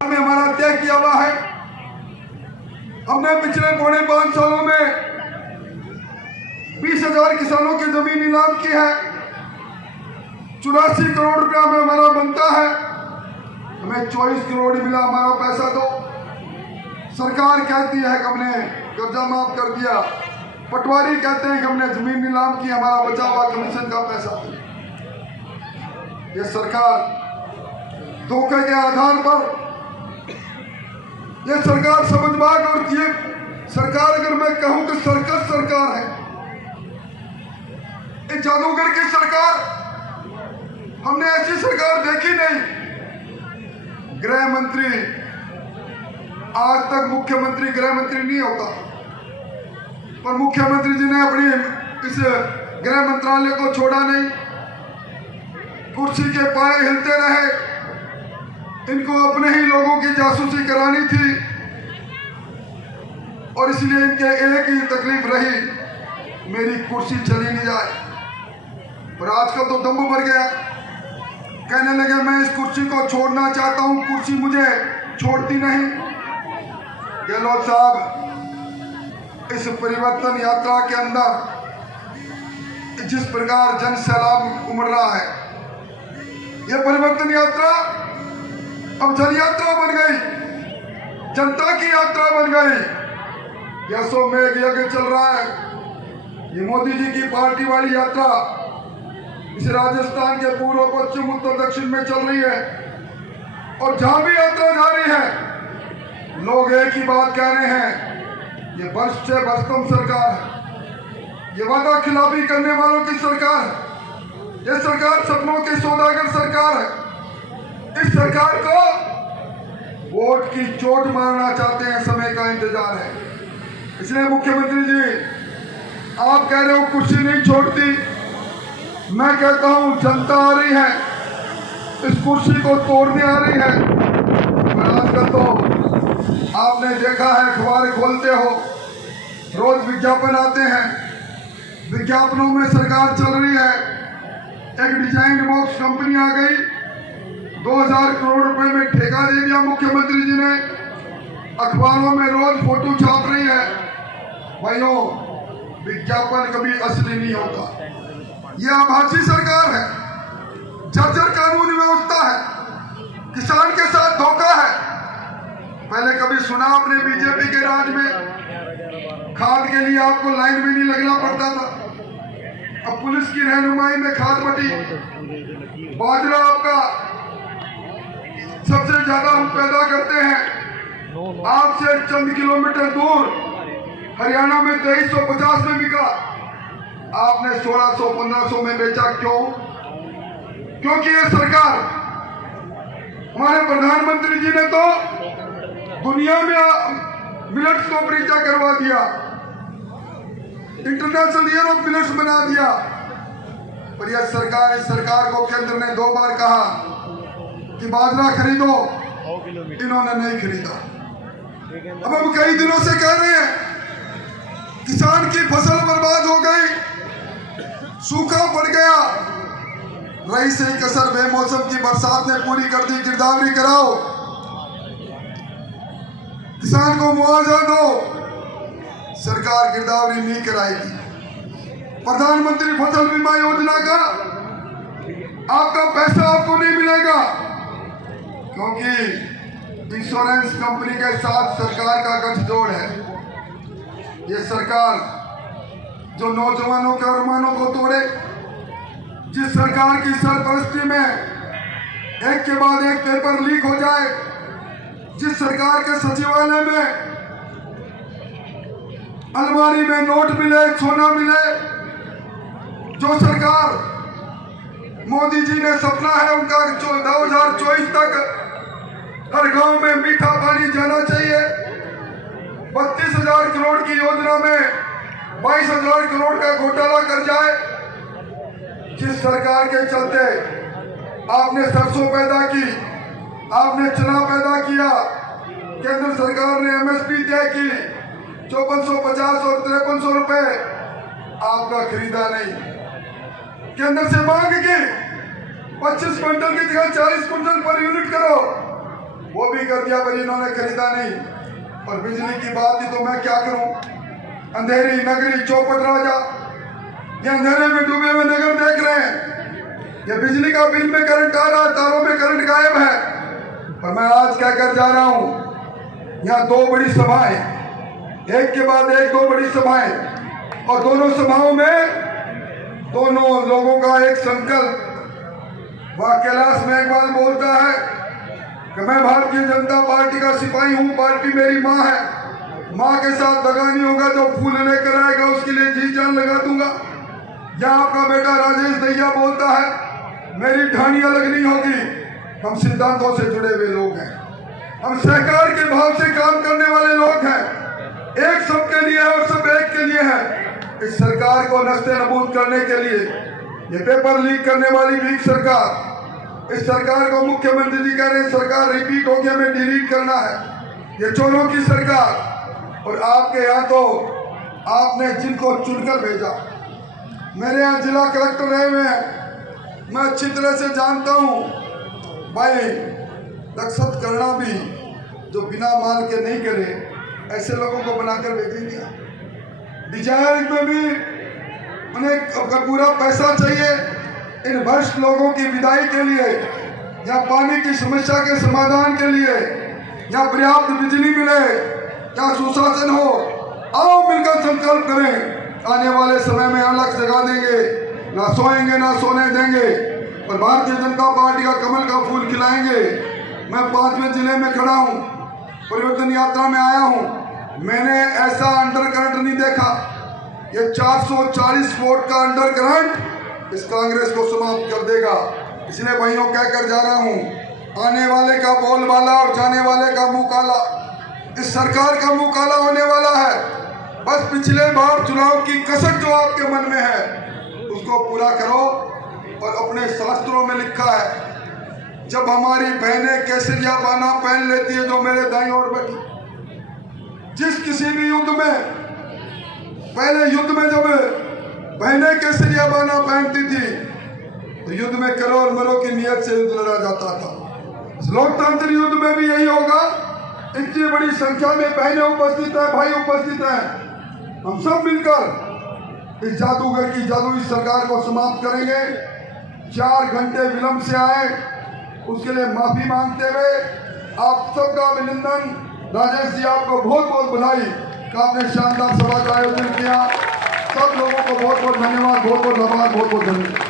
में हमारा तय किया हुआ है। हमने पिछले 5.5 सालों में 20,000 किसानों की जमीन नीलाम की है। 84 करोड़ रुपया में हमारा बनता है, हमें 24 करोड़ मिला, हमारा पैसा दो। सरकार कहती है कि हमने कर्जा माफ कर दिया, पटवारी कहते हैं कि हमने जमीन नीलाम की, हमारा बचा हुआ कमीशन का पैसा। ये सरकार धोखे के आधार पर, ये सरकार समझबाग, और ये सरकार अगर मैं कहूं कि सर्कस सरकार है, ये जादूगर की सरकार, हमने ऐसी सरकार देखी नहीं। गृह मंत्री, आज तक मुख्यमंत्री गृह मंत्री नहीं होता, पर मुख्यमंत्री जी ने अपनी इस गृह मंत्रालय को छोड़ा नहीं। कुर्सी के पाए हिलते रहे, इनको अपने ही लोगों की जासूसी करानी थी, और इसलिए इनके एक ही तकलीफ रही, मेरी कुर्सी चली नहीं जाए। पर आजकल तो दम भर गया, कहने लगे मैं इस कुर्सी को छोड़ना चाहता हूं, कुर्सी मुझे छोड़ती नहीं। गहलोत साहब, इस परिवर्तन यात्रा के अंदर जिस प्रकार जन सैलाब उमड़ रहा है, यह परिवर्तन यात्रा अब जन यात्रा बन गई, जनता की यात्रा बन गई। यशो मेघ यज्ञ चल रहा है, ये मोदी जी की पार्टी वाली यात्रा इस राजस्थान के पूर्व, पश्चिम, उत्तर, दक्षिण में चल रही है। और जहां भी यात्रा जा रही है, लोग एक ही बात कह रहे हैं, ये वर्ष से वर्षतम सरकार है, ये वादा खिलाफी करने वालों की सरकार है, ये सरकार सपनों की सौदागर सरकार है। इस सरकार को वोट की चोट मारना चाहते हैं, समय का इंतजार है। इसलिए मुख्यमंत्री जी, आप कह रहे हो कुर्सी नहीं छोड़ती, मैं कहता हूं जनता आ रही है, इस कुर्सी को तोड़ने आ रही है। पर आजकल तो आपने देखा है, अखबार खोलते हो, रोज विज्ञापन आते हैं, विज्ञापनों में सरकार चल रही है। एक डिजाइन बॉक्स कंपनी आ गई, 2000 करोड़ रुपए में ठेका दे दिया मुख्यमंत्री जी ने, अखबारों में रोज फोटो छाप रही है। भाइयों, विज्ञापन कभी असली नहीं होता, यह आभासी सरकार है, जर्जर कानूनी व्यवस्था है, किसान के साथ धोखा है। पहले कभी सुना आपने बीजेपी के राज में खाद के लिए आपको लाइन में नहीं लगना पड़ता था, अब पुलिस की रहनुमाई में खाद बटी। बाजरा आपका सबसे ज्यादा हम पैदा करते हैं, आपसे चंद किलोमीटर दूर हरियाणा में 2350 में बिका, आपने 1600-1500 में बेचा। क्यों? क्योंकि ये सरकार, हमारे प्रधानमंत्री जी ने तो दुनिया में मिलेट्स को परिचय करवा दिया, इंटरनेशनल ईयर ऑफ मिलेट्स बना दिया। पर यह सरकार, इस सरकार को केंद्र ने 2 बार कहा कि बाजरा खरीदो, इन्होंने नहीं खरीदा। अब हम कई दिनों से कह रहे हैं, किसान की फसल बर्बाद हो गई, सूखा पड़ गया, रही से कसर बेमौसम की बरसात ने पूरी कर दी। गिरदावरी कराओ, किसान को मुआवजा दो, सरकार गिरदावरी नहीं कराएगी। प्रधानमंत्री फसल बीमा योजना का आपका पैसा आपको नहीं मिलेगा, क्योंकि इंश्योरेंस कंपनी के साथ सरकार का गठजोड़ है। ये सरकार जो नौजवानों के अरमानों को तोड़े, जिस सरकार की सरपरस्ती में एक के बाद एक पेपर लीक हो जाए, जिस सरकार के सचिवालय में अलमारी में नोट मिले, सोना मिले, जो सरकार मोदी जी ने सपना है उनका 2024 तक हर गांव में मीठा पानी जाना चाहिए, 32,000 करोड़ की योजना में 22,000 करोड़ का घोटाला कर जाए। जिस सरकार के चलते आपने सरसों पैदा की, आपने चना पैदा किया, केंद्र सरकार ने MSP तय की 5450 और 5300 रुपए, आपका खरीदा नहीं। केंद्र से मांग की 25 क्विंटल की जगह 40 क्विंटल पर यूनिट करो, वो भी कर दिया पर इन्होंने खरीदा नहीं। और बिजली की बात थी तो मैं क्या करूं, अंधेरी नगरी चौपट राजा, ये अंधेरे में डूबे हुए नगर देख रहे हैं। ये बिजली का बिल में करंट आ रहा है, तारों में करंट गायब है। और मैं आज क्या कर जा रहा हूं, यहाँ दो बड़ी सभाएं, एक के बाद एक दो बड़ी सभाएं, और दोनों सभाओं में दोनों लोगों का एक संकल्प। वह कैलाश मेघवाल बोलता है कि मैं भारतीय जनता पार्टी का सिपाही हूं, पार्टी मेरी माँ है, माँ के साथ दगा नहीं होगा, जो फूल लेकर आएगा उसके लिए जी जान लगा दूंगा। या आपका बेटा राजेश दहिया बोलता है मेरी ढाणी अलग नहीं होगी। हम सिद्धांतों से जुड़े हुए लोग हैं, हम सहकार के भाव से काम करने वाले लोग हैं। एक सबके लिए और सब एक के लिए है। इस सरकार को नस्ते नबूद करने के लिए, ये पेपर लीक करने वाली वीक सरकार, इस सरकार को मुख्यमंत्री जी कह रहे हैं सरकार रिपीट हो गया, हमें डिलीट करना है। ये चोरों की सरकार। और आपके यहाँ तो आपने जिनको चुनकर भेजा, मेरे यहाँ जिला कलेक्टर रहे हुए हैं, मैं अच्छी तरह से जानता हूँ भाई, रक्षत करना भी जो बिना माल के नहीं करे ऐसे लोगों को बनाकर भेजेंगे। डिजायर में भी उन्हें पूरा पैसा चाहिए इन भ्रष्ट लोगों की विदाई के लिए, या पानी की समस्या के समाधान के लिए, या पर्याप्त बिजली मिले, या सुशासन हो। आओ मिलकर संकल्प करें, आने वाले समय में अलग जगा देंगे, ना सोएंगे ना सोने देंगे, और भारतीय जनता पार्टी का कमल का फूल खिलाएंगे। मैं 5वें जिले में खड़ा हूँ, परिवर्तन यात्रा में आया हूँ, मैंने ऐसा अंडर करंट नहीं देखा। ये 440 वोट का अंडर करंट इस कांग्रेस को समाप्त कर देगा। इसलिए भाइयों कहकर जा रहा हूँ, आने वाले का बोलबाला और जाने वाले का मुंह काला। इस सरकार का मुंह काला होने वाला है। बस पिछले बार चुनाव की कसक जो आपके मन में है उसको पूरा करो। और अपने शास्त्रों में लिखा है, जब हमारी बहनें केसरिया बाना पहन लेती है, जो मेरे दाईं ओर बैठी, जिस किसी भी युद्ध में, पहले युद्ध में जब बहनें केसरिया बाना पहनती थी तो युद्ध में करो और मरो की नियत से युद्ध लड़ा जाता था। लोकतंत्र युद्ध में भी यही होगा। इतनी बड़ी संख्या में बहनें उपस्थित है, भाई उपस्थित हैं, हम सब मिलकर इस जादूगर की जादुई सरकार को समाप्त करेंगे। 4 घंटे विलंब से आए उसके लिए माफी मांगते हुए आप सबका अभिनंदन। राजेश जी आपको बहुत बहुत बधाई कि आपने शानदार सभा का आयोजन किया। सब लोगों को बहुत बहुत धन्यवाद, बहुत बहुत आभार, बहुत बहुत धन्यवाद।